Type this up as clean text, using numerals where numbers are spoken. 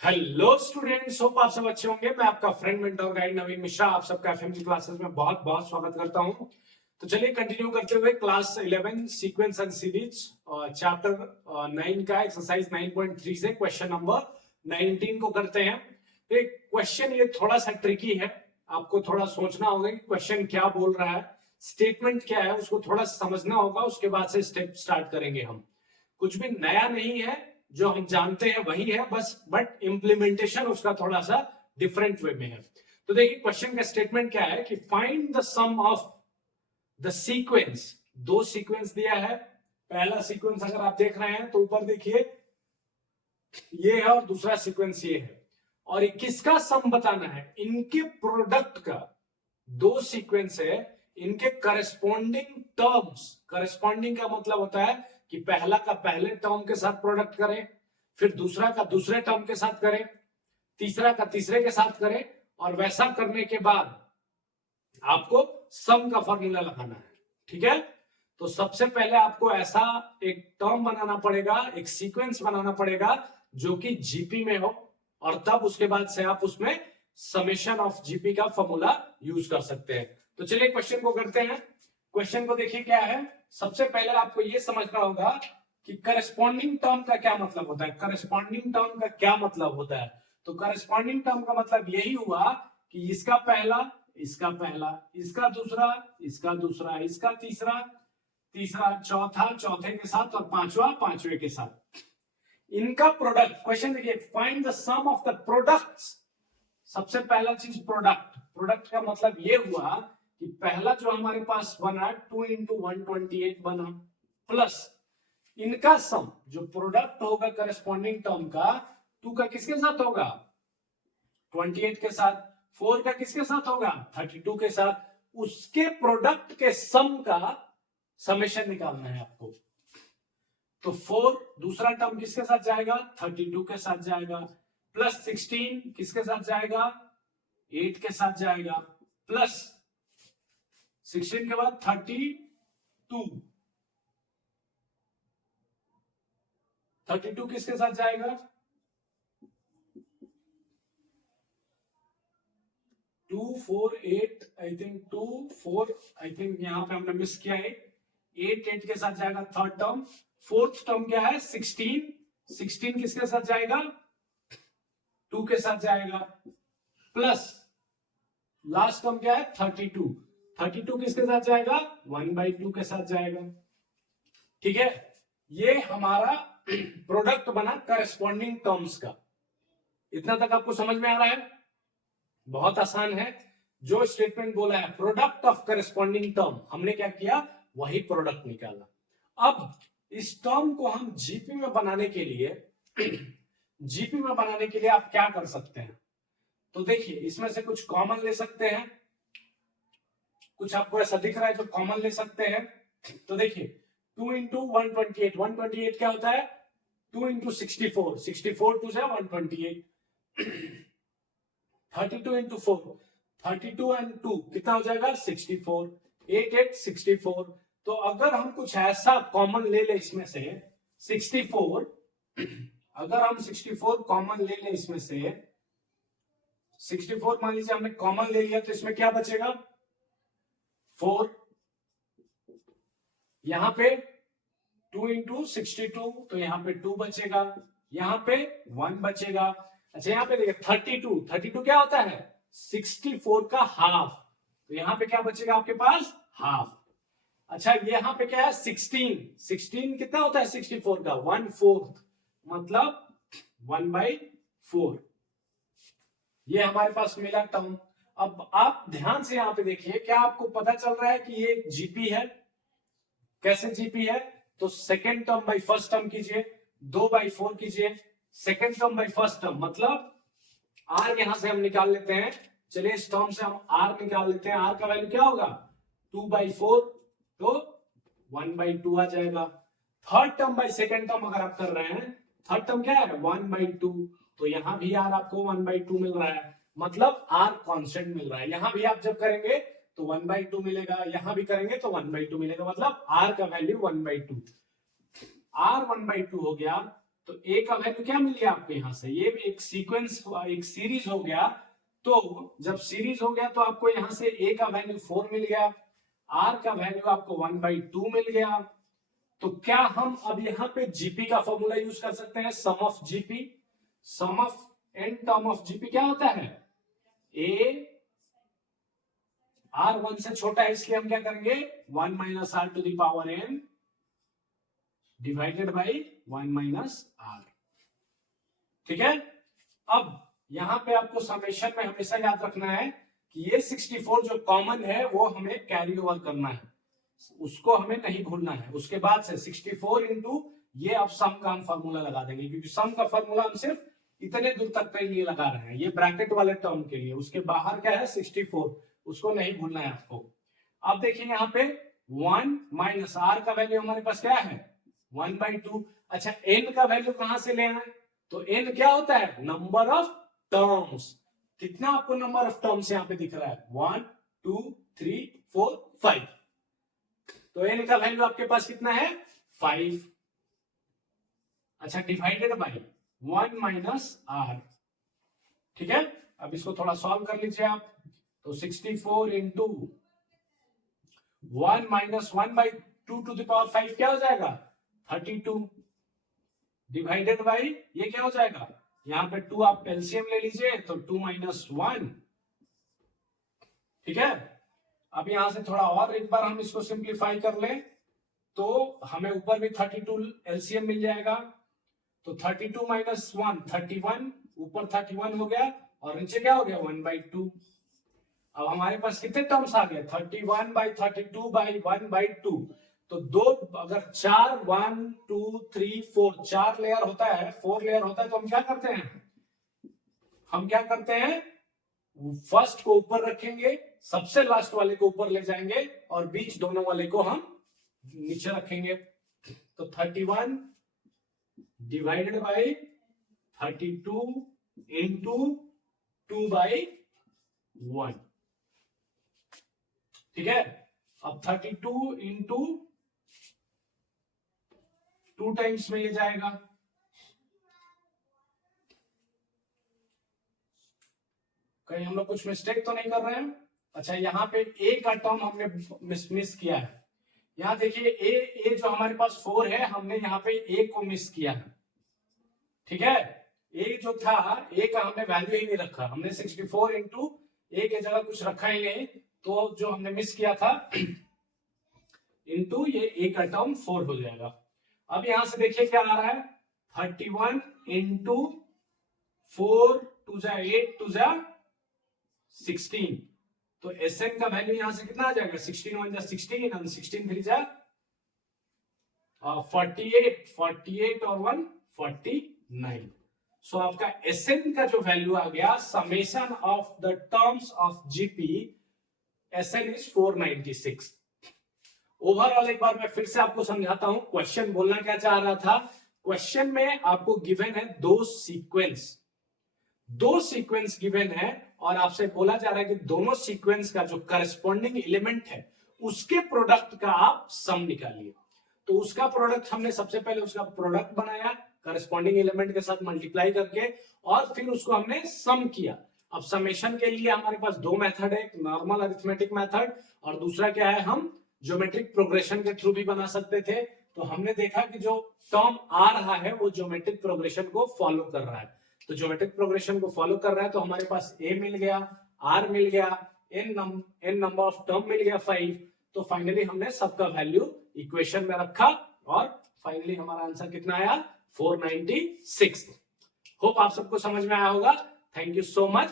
Hello students, hope आप सब अच्छे होंगे। मैं आपका फ्रेंड मेंटर गाइड नवीन मिश्रा आप सबका एफएमजी क्लासेस में बहुत बहुत स्वागत करता हूं। तो चलिए कंटिन्यू करते हुए class 11 sequence and series chapter 9 का एक्सरसाइज 9.3 से क्वेश्चन नंबर 19 को करते हैं। तो क्वेश्चन ये थोड़ा सा ट्रिकी है, आपको थोड़ा सोचना होगा कि क्वेश्चन क्या बोल रहा है, स्टेटमेंट क्या है, उसको थोड़ा समझना होगा। उसके बाद से स्टेप स्टार्ट करेंगे। हम कुछ भी नया नहीं है, जो हम जानते हैं वही है बस, बट इंप्लीमेंटेशन उसका थोड़ा सा डिफरेंट वे में है। तो देखिए क्वेश्चन का स्टेटमेंट क्या है कि find the sum of the sequence. दो सीक्वेंस दिया है। पहला सीक्वेंस अगर आप देख रहे हैं तो ऊपर देखिए ये है, और दूसरा सीक्वेंस ये है, और ये किसका सम बताना है, इनके प्रोडक्ट का। दो सीक्वेंस है, इनके करस्पॉन्डिंग टर्म्स। करस्पॉन्डिंग का मतलब होता है कि पहला का पहले टर्म के साथ प्रोडक्ट करें, फिर दूसरा का दूसरे टर्म के साथ करें, तीसरा का तीसरे के साथ करें, और वैसा करने के बाद आपको सम का फॉर्मूला लगाना है। ठीक है, तो सबसे पहले आपको ऐसा एक टर्म बनाना पड़ेगा, एक सीक्वेंस बनाना पड़ेगा जो कि जीपी में हो, और तब उसके बाद से आप उसमें समेशन ऑफ जीपी का फॉर्मूला यूज कर सकते हैं। तो चलिए क्वेश्चन को करते हैं। क्वेश्चन को देखिए क्या है। सबसे पहले आपको यह समझना होगा कि करस्पॉन्डिंग टर्म का क्या मतलब होता है। करस्पॉन्डिंग टर्म का क्या मतलब होता है, तो करस्पॉन्डिंग टर्म का मतलब यही हुआ कि इसका पहला, इसका पहला, इसका दूसरा, इसका दूसरा, इसका तीसरा, तीसरा चौथा चौथे के साथ, और पांचवा पांचवे के साथ, इनका प्रोडक्ट। क्वेश्चन देखिए, find the sum of the products. सबसे पहला चीज प्रोडक्ट। प्रोडक्ट का मतलब ये हुआ कि पहला जो हमारे पास बना 2 इंटू 128 बना, प्लस इनका सम जो प्रोडक्ट होगा करस्पॉन्डिंग टर्म का, 2 का किसके साथ होगा 28 के साथ, 4 का किसके साथ होगा 32 के साथ, उसके प्रोडक्ट के सम का समेशन निकालना है आपको। तो 4 दूसरा टर्म किसके साथ जाएगा 32 के साथ जाएगा, प्लस 16 किसके साथ जाएगा 8 के साथ जाएगा, प्लस 16 के बाद 32 किसके साथ जाएगा 2 4 8, आई थिंक 2 4, आई थिंक यहां पे हमने मिस किया है, 8 के साथ जाएगा थर्ड टर्म। फोर्थ टर्म क्या है 16, 16 किसके साथ जाएगा 2 के साथ जाएगा, प्लस लास्ट टर्म क्या है 32, 32 किसके साथ जाएगा 1/2 के साथ जाएगा। ठीक है, ये हमारा प्रोडक्ट बना करस्पॉन्डिंग टर्म्स का। इतना तक आपको समझ में आ रहा है, बहुत आसान है। जो स्टेटमेंट बोला है प्रोडक्ट ऑफ करस्पॉन्डिंग टर्म, हमने क्या किया वही प्रोडक्ट निकाला। अब इस टर्म को हम जीपी में बनाने के लिए जीपी में बनाने के लिए आप क्या कर सकते हैं, तो देखिए इसमें से कुछ कॉमन ले सकते हैं। कुछ आपको ऐसा दिख रहा है जो कॉमन ले सकते हैं। तो देखिए 2 इंटू 128, 128 क्या होता है 2 इंटू 64, 64 टू से 128, 32 इंटू 4, 32 एंड 2 कितना हो जाएगा 64, 8 8 64। तो अगर हम कुछ ऐसा कॉमन ले ले इसमें से 64, अगर हम 64 कॉमन ले ले इसमें से 64 मान लीजिए हमने कॉमन ले लिया, तो इसमें क्या बचेगा 4, यहां पे 2 इंटू 62, तो यहां पे 2 बचेगा, यहां पे 1 बचेगा। अच्छा यहां पे देखिए 32, 32 क्या होता है 64 का हाफ, तो यहां पे क्या बचेगा आपके पास हाफ। अच्छा यहां पे क्या है 16, 16 कितना होता है 64 का 1/4, मतलब 1/4। ये हमारे पास मिला टर्म। अब आप ध्यान से यहां पे देखिए, क्या आपको पता चल रहा है कि ये जीपी है। कैसे जीपी है, तो second term by first term कीजिए, 2/4 कीजिए, second term by first term, मतलब आर यहां से हम निकाल लेते हैं। चलिए इस टर्म से हम आर निकाल लेते हैं। आर का वैल्यू क्या होगा 2/4, तो 1/2 आ जाएगा। Third term by second term अगर आप कर रहे हैं, थर्ड टर्म क्या है 1/2, तो यहां भी आर आपको 1/2 मिल रहा है, मतलब आर कांस्टेंट मिल रहा है। यहां भी आप जब करेंगे तो 1/2 मिलेगा, यहां भी करेंगे तो 1/2 मिलेगा, मतलब आर का वैल्यू 1/2। आर 1/2 हो गया, तो ए का वैल्यू क्या मिल गया आपको यहाँ से, ये एक सीक्वेंस एक सीरीज हो गया। तो जब सीरीज हो गया तो आपको यहाँ से ए का वैल्यू 4 मिल गया, आर का वैल्यू आपको 1/2 मिल गया। तो क्या हम अब यहाँ पे जीपी का फॉर्मूला यूज कर सकते हैं, sum of GP. Sum of N term of GP क्या होता है, ए आर 1 से छोटा है, इसलिए हम क्या करेंगे 1 minus R to the power N divided by 1 minus R. ठीक है। अब यहां पे आपको समेशन में हमेशा याद रखना है कि ये 64 जो कॉमन है वो हमें कैरी ओवर करना है, उसको हमें नहीं भूलना है। उसके बाद से 64 इंटू ये अब सम का हम फॉर्मूला लगा देंगे, क्योंकि सम का फॉर्मूला हम सिर्फ इतने दूर तक के लिए लगा रहे हैं, ये ब्रैकेट वाले टर्म के लिए। उसके बाहर क्या है 64, उसको नहीं भूलना है आपको। अब देखिए यहाँ पे 1 माइनस आर का वैल्यू हमारे पास क्या है 1/2। अच्छा एन का वैल्यू कहां से लेना है, तो एन क्या होता है नंबर ऑफ टर्म्स। कितना आपको नंबर ऑफ टर्म्स यहाँ पे दिख रहा है 1 2 3 4 5। तो एन का वैल्यू आपके पास कितना है 5। अच्छा डिवाइडेड बाई 1 माइनस आर। ठीक है। अब इसको थोड़ा सॉल्व कर लीजिए आप। तो 64 into 1 minus 1/2 to the power 5 क्या हो जाएगा 32 डिवाइडेड बाई ये क्या हो जाएगा, यहां पे 2 आप एलसीएम ले लीजिए तो 2 माइनस 1। ठीक है। अब यहां से थोड़ा और एक बार हम इसको सिंप्लीफाई कर लें तो हमें ऊपर भी 32 एलसीएम मिल जाएगा। तो 32 माइनस 1 31, ऊपर 31 हो गया और नीचे क्या हो गया 1/2। अब हमारे पास कितने टर्म्स आ गए 31/32/1/2। तो दो अगर 4 1 2 3 4 4 लेयर होता है 4 लेयर होता है तो हम क्या करते हैं फर्स्ट को ऊपर रखेंगे, सबसे लास्ट वाले को ऊपर ले जाएंगे और बीच दोनों वाले को हम नीचे रखेंगे। तो 31 डिवाइडेड बाई 32 इंटू 2/1। ठीक है। अब 32 इंटू 2 टाइम्स में ये जाएगा, कहीं हम लोग कुछ मिस्टेक तो नहीं कर रहे हैं। अच्छा यहाँ पे ए का टर्म हमने मिस किया है। यहाँ देखिए ए जो हमारे पास 4 है, हमने यहाँ पे ए को मिस किया है। ठीक है। ए जो था ए का हमने वैल्यू ही नहीं रखा, हमने 64 इंटू ए के जगह कुछ रखा ही नहीं, तो जो हमने मिस किया था इंटू ये ए का टर्म 4 हो जाएगा। अब यहां से देखिए क्या आ रहा है 31 इंटू 4 2 जा 8 2 जा 16। तो Sn का वैल्यू यहां से कितना आ जाएगा 16 1 जा 16 और 16 3 जा 48 और 1 49। सो आपका Sn का जो वैल्यू आ गया summation of the terms of GP Sn is 496। Overall एक बार मैं फिर से आपको समझाता हूं क्वेश्चन बोलना क्या चाह रहा था। क्वेश्चन में आपको गिवन है दो सीक्वेंस गिवन है और आपसे बोला जा रहा है कि दोनों सीक्वेंस का जो करस्पॉन्डिंग एलिमेंट है उसके प्रोडक्ट का आप सम निकालिए। तो उसका प्रोडक्ट हमने सबसे पहले उसका प्रोडक्ट बनाया करस्पॉन्डिंग एलिमेंट के साथ मल्टीप्लाई करके और फिर उसको हमने सम किया। अब समेशन के लिए हमारे पास दो मेथड है, एक नॉर्मल अरिथमेटिक मेथड और दूसरा क्या है हम ज्योमेट्रिक प्रोग्रेशन के थ्रू भी बना सकते थे। तो हमने देखा कि जो टर्म आ रहा है वो ज्योमेट्रिक प्रोग्रेशन को फॉलो कर रहा है, तो ज्योमेट्रिक प्रोग्रेशन को फॉलो कर रहा है तो हमारे पास ए मिल गया, आर मिल गया, एन नंबर ऑफ टर्म मिल गया 5। तो फाइनली हमने सबका वैल्यू इक्वेशन में रखा और फाइनली हमारा आंसर कितना आया 496। होप आप सबको समझ में आया होगा। Thank you so much.